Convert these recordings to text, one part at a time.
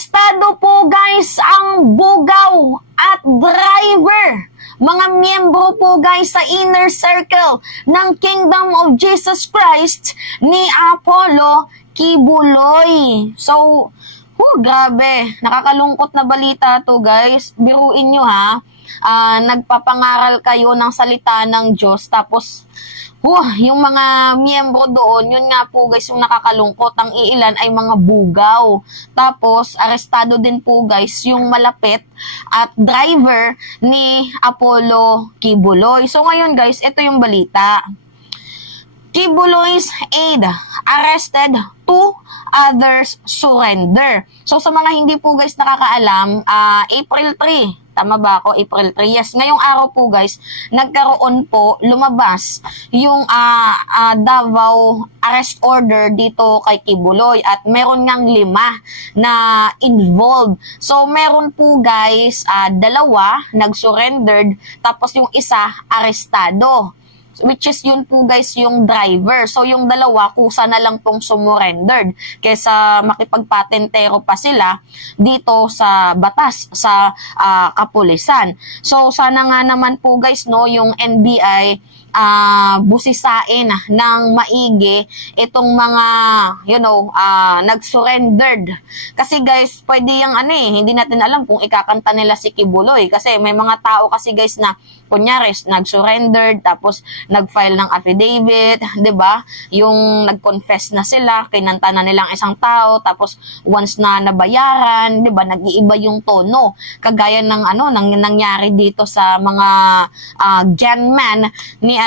Arestado po guys ang bugaw at driver. Mga miyembro po guys sa inner circle ng Kingdom of Jesus Christ ni Apollo Kibuloy. So, grabe. Nakakalungkot na balita to guys. Biruin nyo ha. Nagpapangaral kayo ng salita ng Diyos tapos yung mga miyembro doon, yun nga po guys yung nakakalungkot. Ang iilan ay mga bugaw. Tapos, arestado din po guys yung malapit at driver ni Apollo Kibuloy. So ngayon guys, ito yung balita. Kibuloy's aide arrested, 2 others surrender. So sa mga hindi po guys nakakaalam, April 3. Tama ba ako? April 3. Yes, ngayong araw po guys, nagkaroon po, lumabas yung Davao arrest order dito kay Kibuloy at meron ngang 5 na involved. So meron po guys, 2 nag-surrendered tapos yung isa arestado. Which is yun po guys yung driver. So yung 2 kusa na lang pong sumurrendered kaysa makipagpatentero pa sila dito sa batas sa kapulisan. So sana nga naman po guys no yung NBI busisain ng maigi itong mga nag-surrendered. Kasi guys, pwede yung hindi natin alam kung ikakanta nila si Kibuloy kasi may mga tao kasi guys na kunyari nag-surrendered tapos nag-file ng affidavit, 'di ba? Yung nag-confess na sila, kinanta na nilang isang tao tapos once na nabayaran, 'di ba? Nag-iiba yung tono. Kagaya ng nangyari dito sa mga gunman ni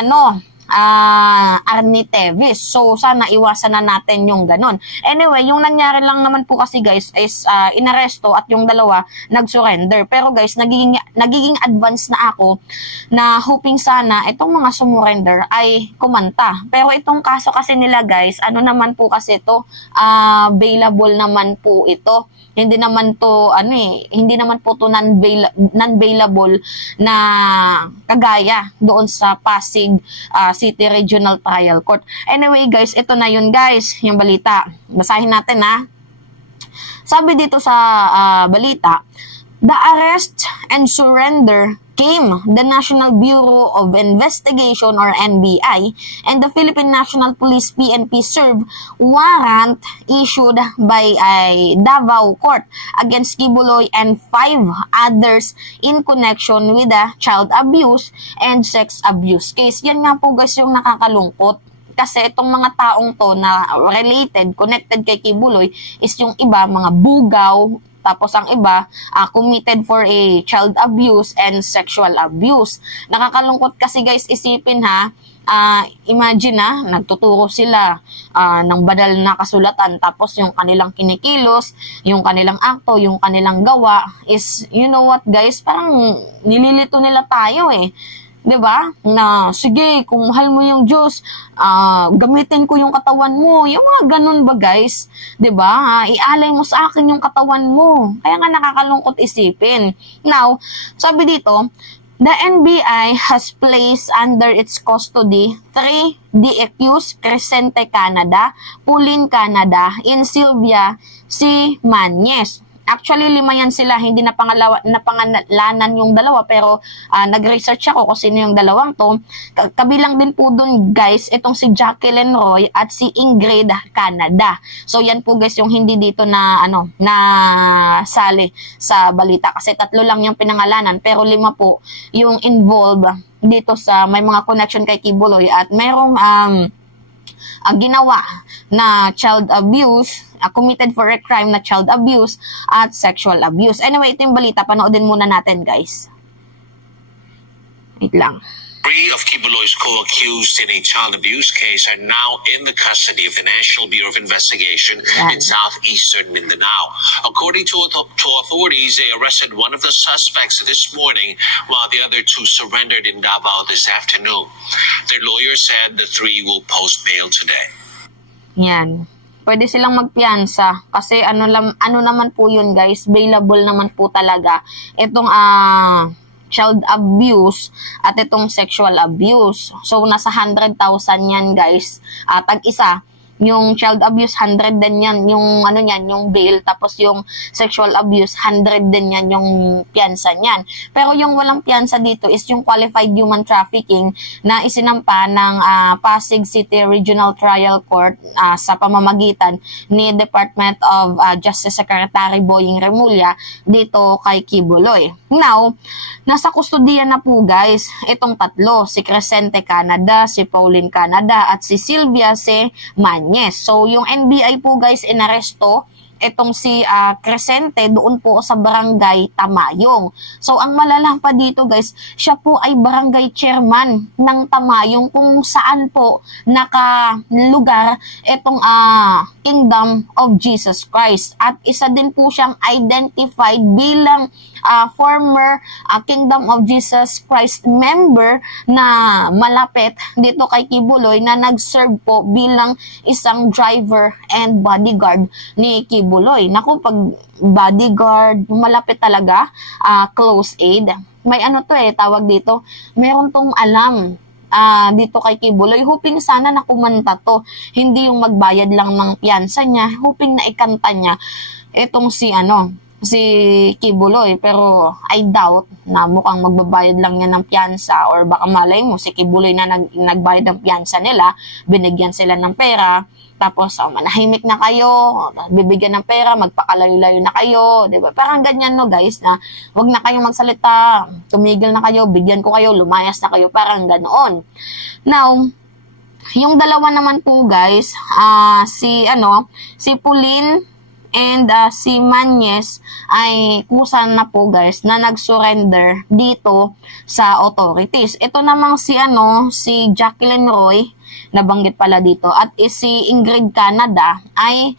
Arnie Tevis. So, sana iwasan na natin yung ganun. Anyway, yung nangyari lang naman po kasi guys is inaresto at yung 2 nag-surrender. Pero guys, nagiging advance na ako na hoping sana itong mga sumurrender ay kumanta. Pero itong kaso kasi nila guys, naman po kasi ito, bailable naman po ito. Hindi naman to hindi naman po to non-bailable na kagaya doon sa Pasig City Regional Trial Court. Anyway guys, ito na yun guys, yung balita. Basahin natin ha. Sabi dito sa balita, the arrest and surrender came the National Bureau of Investigation or NBI and the Philippine National Police PNP serve warrant issued by a Davao court against Kibuloy and 5 others in connection with the child abuse and sex abuse case. Yan nga po guys yung nakakalungkot. Kasi itong mga taong to na related, connected kay Kibuloy is yung iba, mga bugaw, tapos ang iba, committed for a child abuse and sexual abuse. Nakakalungkot kasi guys, isipin ha, imagine nagtuturo sila ng banal na kasulatan, tapos yung kanilang kinikilos, yung kanilang akto, yung kanilang gawa is, you know what guys, parang nililito nila tayo eh. 'Di ba? Na sige, kung mahal mo yung Diyos, gamitin ko yung katawan mo. Yung mga ganun ba, guys? 'Di ba? Ialay mo sa akin yung katawan mo. Kaya nga nakakalungkot isipin. Now, sabi dito, the NBI has placed under its custody 3 the accused Crescente Canada, Pulin Canada, in Sylvia C. Mañez. Actually, 5 yan sila, hindi napangalanan yung 2, pero nag-research ako kung sino yung 2 to. Kabilang din po dun guys, itong si Jacqueline Roy at si Ingrid Canada. So yan po guys yung hindi dito na sali sa balita kasi 3 lang yung pinangalanan pero 5 po yung involved dito sa may mga connection kay Kibuloy at merong ginawa na child abuse, committed for a crime na child abuse at sexual abuse. Anyway, ito yung balita. Panoodin muna natin, guys. Wait lang. 3 of Kibuloy's co-accused in a child abuse case are now in the custody of the National Bureau of Investigation in southeastern Mindanao. According to authorities, they arrested 1 of the suspects this morning while the other 2 surrendered in Davao this afternoon. Their lawyer said the 3 will post bail today. Yan. Pwede silang magpiyansa kasi ano naman po yun guys, bailable naman po talaga itong child abuse at itong sexual abuse. So nasa 100,000 yan guys, tag-isa Yung child abuse, 100 din yan. Yung ano niyan, yung bail. Tapos yung sexual abuse, 100 din yan yung piyansa niyan. Pero yung walang piyansa dito is yung qualified human trafficking na isinampa ng Pasig City Regional Trial Court sa pamamagitan ni Department of Justice Secretary Boying Remulla dito kay Kibuloy. Now, nasa kustodiya na po guys itong tatlo, si Crescente Canada, si Pauline Canada at si Sylvia C. Mañez. So yung NBI po guys inaresto itong si Crescente doon po sa barangay Tamayong. So ang malala pa dito guys, siya po ay barangay chairman ng Tamayong kung saan po nakalugar itong Kingdom of Jesus Christ. At isa din po siyang identified bilang former Kingdom of Jesus Christ member na malapit dito kay Kibuloy na nag-serve po bilang isang driver and bodyguard ni Kibuloy. Naku, pag bodyguard, malapit talaga, close aid. May ano to tawag dito, meron tong alam dito kay Kibuloy. Hoping sana na kumanta to. Hindi yung magbayad lang ng piyansa niya. Hoping na ikanta niya itong si Kibuloy, pero I doubt na mukhang magbabayad lang yan ng piyansa, or baka malay mo si Kibuloy na nagbayad ng piyansa nila, binigyan sila ng pera, tapos manahimik na kayo, bibigyan ng pera, magpakalayo-layo na kayo, di ba? Parang ganyan no guys, na wag na kayong magsalita, tumigil na kayo, bigyan ko kayo, lumayas na kayo, parang ganoon. Now, yung dalawa naman po guys, si Pauline and si Mañez ay kusan na po guys na nag-surrender dito sa authorities. Ito namang si Jacqueline Roy, nabanggit pala dito, at si Ingrid Canada ay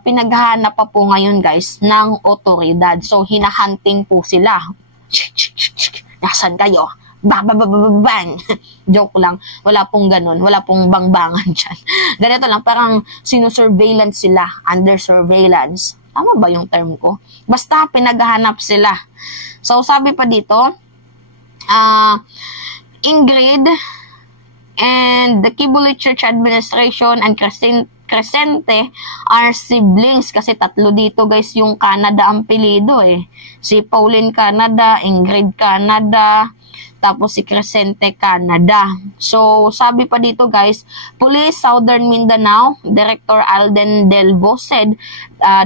pinaghahanap pa po ngayon guys ng otoridad. So hinahunting po sila. Nasaan kayo? Bang! Joke lang. Wala pong ganun. Wala pong bangbangan dyan. Ganito lang, parang sinusurveillance sila. Under surveillance. Tama ba yung term ko? Basta pinaghahanap sila. So, sabi pa dito, Ingrid and the Kibuloy Church Administration and Crescente are siblings kasi tatlo dito guys yung Canada ang pilido Si Pauline Canada, Ingrid Canada, tapos si Crescente Canada. So, sabi pa dito guys, Police Southern Mindanao, Director Alden Delvo said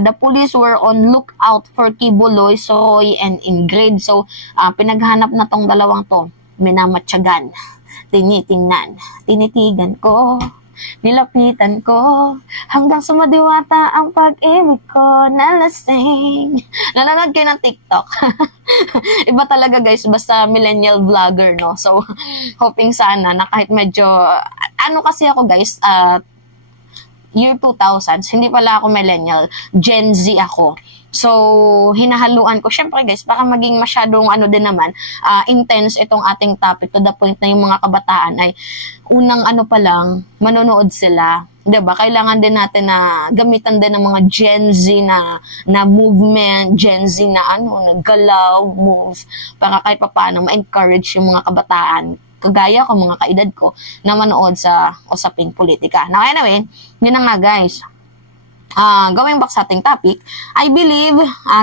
the police were on lookout for Kibuloy, Roy, and Ingrid. So, pinaghanap na tong dalawang to. Minamatyagan, tinitingnan, tinitigan ko, nilapitan ko, hanggang sumadiwata ang pag-ibig ko, nalasing. Nanonood kayo ng TikTok. Iba talaga guys, basta millennial vlogger, no? So, hoping sana na kahit medyo, kasi ako guys, year 2000s, hindi pala ako millennial, Gen Z ako. So, hinahaluan ko. Syempre guys, baka maging masyadong din naman, intense itong ating topic to the point na yung mga kabataan ay unang pa lang, manonood sila. Diba? Kailangan din natin na gamitan din ng mga Gen Z na movement, Gen Z na galaw, move, para kahit paano ma-encourage yung mga kabataan, kagaya ko, mga kaedad ko, na manood sa usaping politika. Now anyway, yun na nga guys. Going back sa ating topic, I believe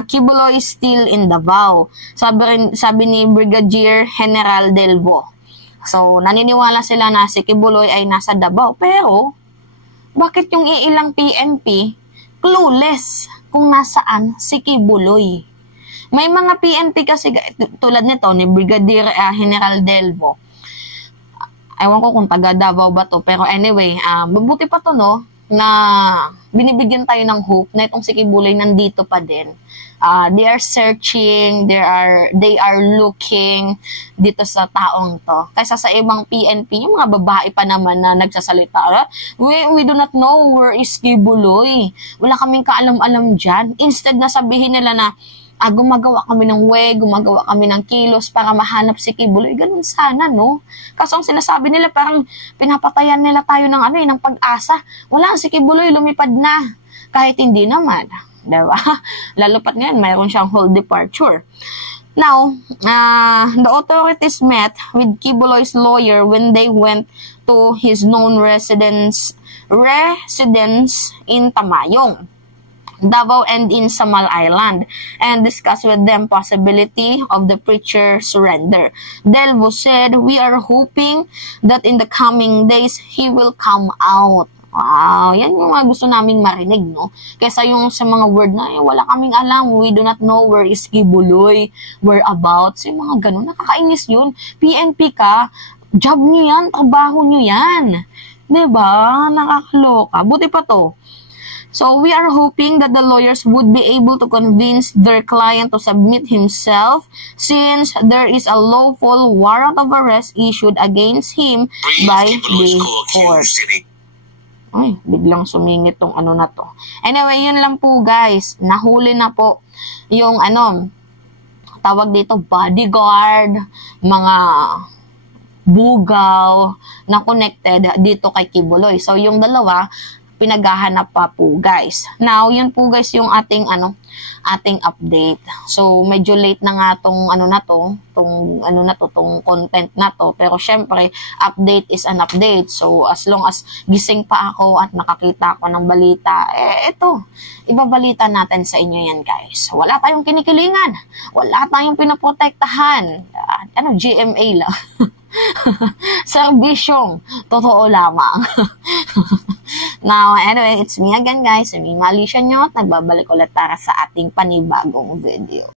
Kibuloy is still in Davao. Sabi ni Brigadier General Delvo. So, naniniwala sila na si Kibuloy ay nasa Davao. Pero, bakit yung iilang PNP clueless kung nasaan si Kibuloy? May mga PNP kasi tulad nito ni Brigadier General Delvo. Ewan ko kung taga Davao ba to, pero anyway, mabuti pa to no, na binibigyan tayo ng hope na itong si Kibuloy nandito pa din. They are searching, they are looking dito sa taong to. Kaysa sa ibang PNP, yung mga babae pa naman na nagsasalita, we do not know where is Kibuloy. Wala kaming kaalam-alam dyan. Instead na sabihin nila na gumagawa kami ng gumagawa kami ng kilos para mahanap si Kibuloy. Ganun sana, no? Kaso ang sinasabi nila, parang pinapatayan nila tayo ng ng pag-asa. Wala, si Kibuloy lumipad na. Kahit hindi naman. Diba? Lalo pat ngayon, mayroon siyang whole departure. Now, the authorities met with Kibuloy's lawyer when they went to his known residence in Tamayong, Davao, and in Samal Island, and discussed with them possibility of the preacher surrender. Delvo said, "We are hoping that in the coming days, he will come out." Wow, yan yung mga gusto naming marinig, no? Kesa yung sa mga word na, wala kaming alam, we do not know where is Kibuloy, whereabouts, yung mga ganun, nakakainis yun. PNP ka, job nyo yan, trabaho nyo yan. Diba? Nakakaloka. Buti pa to. So, we are hoping that the lawyers would be able to convince their client to submit himself since there is a lawful warrant of arrest issued against him by the court. Ay, biglang sumingit tong ano na to. Anyway, yun lang po guys. Nahuli na po yung tawag dito, bodyguard, mga bugaw na connected dito kay Kibuloy. So, yung dalawa, pinaghahanap pa po guys. Now, yun po guys yung ating ating update. So, medyo late na nga tong tong content na to. Pero syempre, update is an update. So, as long as gising pa ako at nakakita ako ng balita, ito, ibabalita natin sa inyo yan guys. Wala tayong kinikilingan. Wala tayong pinaprotektahan. GMA lang. Serbisyong totoo lamang. Now, anyway, it's me again guys. Si Mima Alicia nyo at nagbabalik ulit para sa ating panibagong video.